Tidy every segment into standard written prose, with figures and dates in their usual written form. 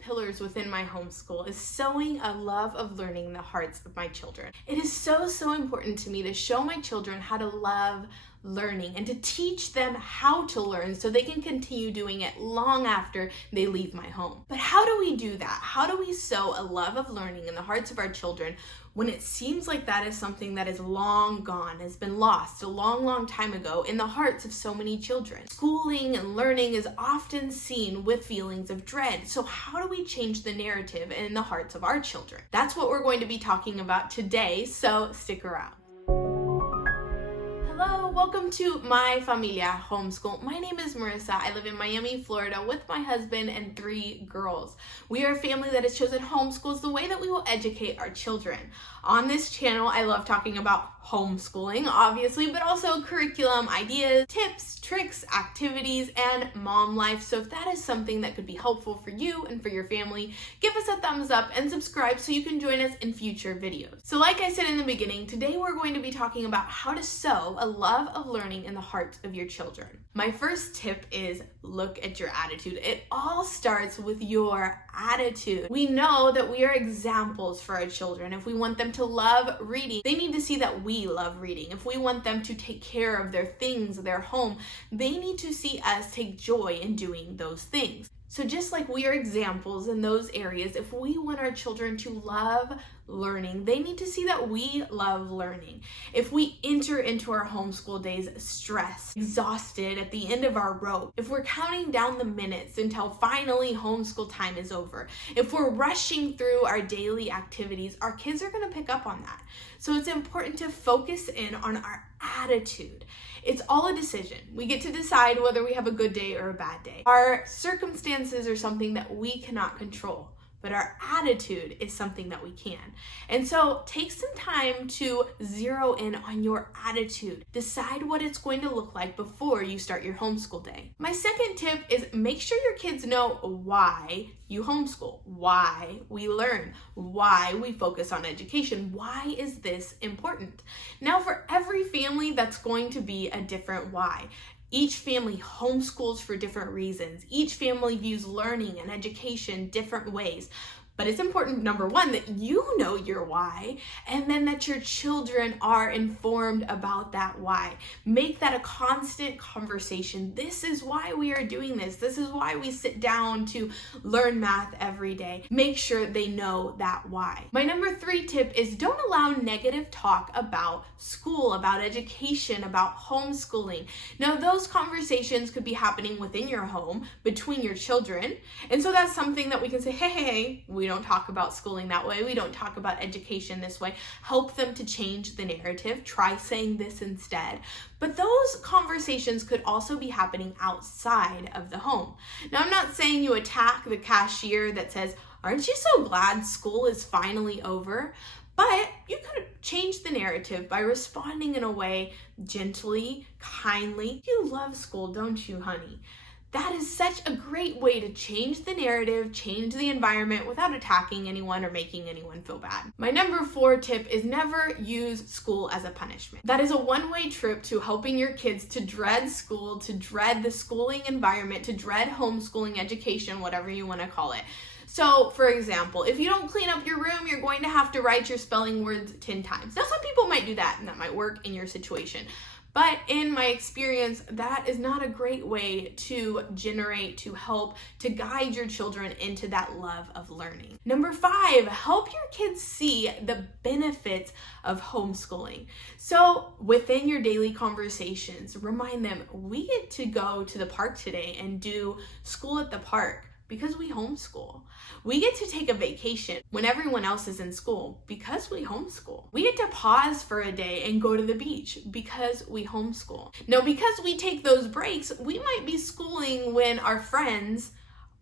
pillars within my homeschool is sowing a love of learning in the hearts of my children. It is so important to me to show my children how to love learning and to teach them how to learn so they can continue doing it long after they leave my home. But how do we do that? How do we sow a love of learning in the hearts of our children when it seems like that is something that is long gone, has been lost a long time ago in the hearts of so many children? Schooling and learning is often seen with feelings of dread. So how do we change the narrative in the hearts of our children? That's what we're going to be talking about today, so stick around. Hello, welcome to My Familia Homeschool. My name is Marissa. I live in Miami, Florida with my husband and 3 girls. We are a family that has chosen homeschool as the way that we will educate our children. On this channel, I love talking about homeschooling, obviously, but also curriculum, ideas, tips, tricks, activities, and mom life. So if that is something that could be helpful for you and for your family, give us a thumbs up and subscribe so you can join us in future videos. So like I said in the beginning, today we're going to be talking about how to sow a love of learning in the hearts of your children. My first tip is look at your attitude. It all starts with your attitude. We know that we are examples for our children. If we want them to love reading, they need to see that we love reading. If we want them to take care of their things, their home, they need to see us take joy in doing those things. So just like we are examples in those areas, if we want our children to love learning, they need to see that we love learning. If we enter into our homeschool days stressed, exhausted at the end of our rope, if we're counting down the minutes until finally homeschool time is over, if we're rushing through our daily activities, our kids are going to pick up on that. So it's important to focus in on our attitude. It's all a decision. We get to decide whether we have a good day or a bad day. Our circumstances are something that we cannot control, but our attitude is something that we can. And so take some time to zero in on your attitude. Decide what it's going to look like before you start your homeschool day. My second tip is make sure your kids know why you homeschool, why we learn, why we focus on education. Why is this important? Now, for every family, that's going to be a different why. Each family homeschools for different reasons. Each family views learning and education different ways. But it's important, number one, that you know your why, and then that your children are informed about that why. Make that a constant conversation. This is why we are doing this. This is why we sit down to learn math every day. Make sure they know that why. My number 3 tip is don't allow negative talk about school, about education, about homeschooling. Now, those conversations could be happening within your home, between your children, and so that's something that we can say, hey, we don't talk about schooling that way. We don't talk about education this way. Help them to change the narrative. Try saying this instead. But those conversations could also be happening outside of the home. Now, I'm not saying you attack the cashier that says, "Aren't you so glad school is finally over?" But you could change the narrative by responding in a way gently, kindly. "You love school, don't you, honey?" That is such a great way to change the narrative, change the environment without attacking anyone or making anyone feel bad. My number 4 tip is never use school as a punishment. That is a one-way trip to helping your kids to dread school, to dread the schooling environment, to dread homeschooling, education, whatever you want to call it. So, for example, if you don't clean up your room, you're going to have to write your spelling words 10 times. Now, some people might do that, and that might work in your situation. But in my experience, that is not a great way to generate, to help, to guide your children into that love of learning. Number 5, help your kids see the benefits of homeschooling. So within your daily conversations, remind them, we get to go to the park today and do school at the park because we homeschool. We get to take a vacation when everyone else is in school because we homeschool. We get to pause for a day and go to the beach because we homeschool. Now, because we take those breaks, we might be schooling when our friends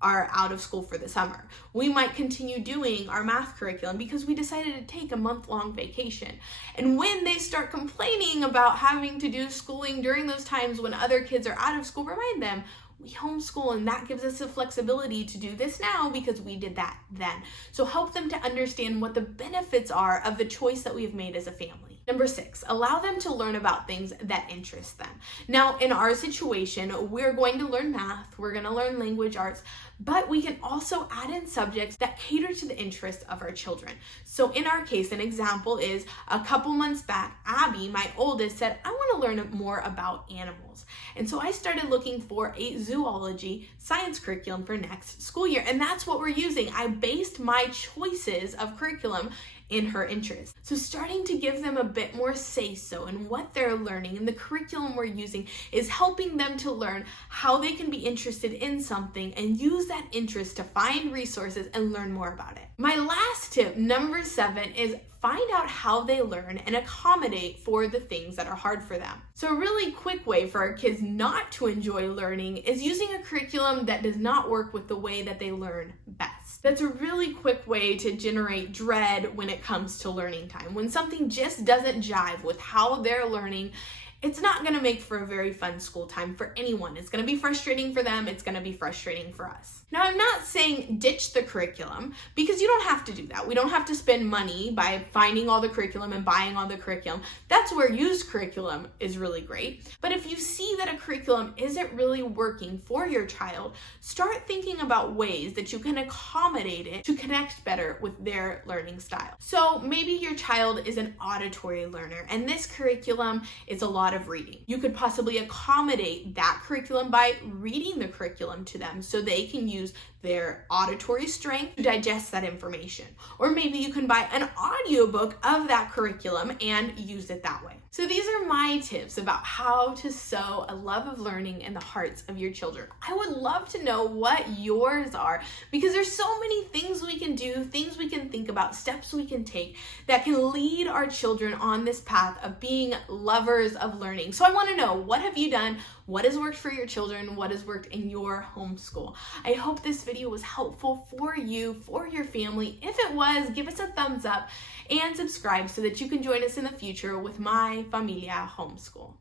are out of school for the summer. We might continue doing our math curriculum because we decided to take a month-long vacation. And when they start complaining about having to do schooling during those times when other kids are out of school, remind them, we homeschool, and that gives us the flexibility to do this now because we did that then. So help them to understand what the benefits are of the choice that we've made as a family. Number 6, allow them to learn about things that interest them. Now, in our situation, we're going to learn math, we're going to learn language arts, but we can also add in subjects that cater to the interests of our children. So in our case, an example is a couple months back, Abby, my oldest, said, I want to learn more about animals. And so I started looking for a zoology science curriculum for next school year. And that's what we're using. I based my choices of curriculum in her interest. So starting to give them a bit more say-so in what they're learning and the curriculum we're using is helping them to learn how they can be interested in something and use that interest to find resources and learn more about it. My last tip, number 7, is find out how they learn and accommodate for the things that are hard for them. So a really quick way for our kids not to enjoy learning is using a curriculum that does not work with the way that they learn best. That's a really quick way to generate dread when it comes to learning time. When something just doesn't jive with how they're learning, it's not going to make for a very fun school time for anyone. It's going to be frustrating for them. It's going to be frustrating for us. Now, I'm not saying ditch the curriculum because you don't have to do that. We don't have to spend money by finding all the curriculum and buying all the curriculum. That's where used curriculum is really great. But if you see that a curriculum isn't really working for your child, start thinking about ways that you can accommodate it to connect better with their learning style. So maybe your child is an auditory learner and this curriculum is a lot of reading. You could possibly accommodate that curriculum by reading the curriculum to them so they can use their auditory strength to digest that information. Or maybe you can buy an audiobook of that curriculum and use it that way. So these are my tips about how to sow a love of learning in the hearts of your children. I would love to know what yours are because there's so many things we can do, things we can think about, steps we can take that can lead our children on this path of being lovers of learning. So I want to know, what have you done? What has worked for your children? What has worked in your homeschool? I hope this video was helpful for you, for your family. If it was, give us a thumbs up and subscribe so that you can join us in the future with My Familia Homeschool.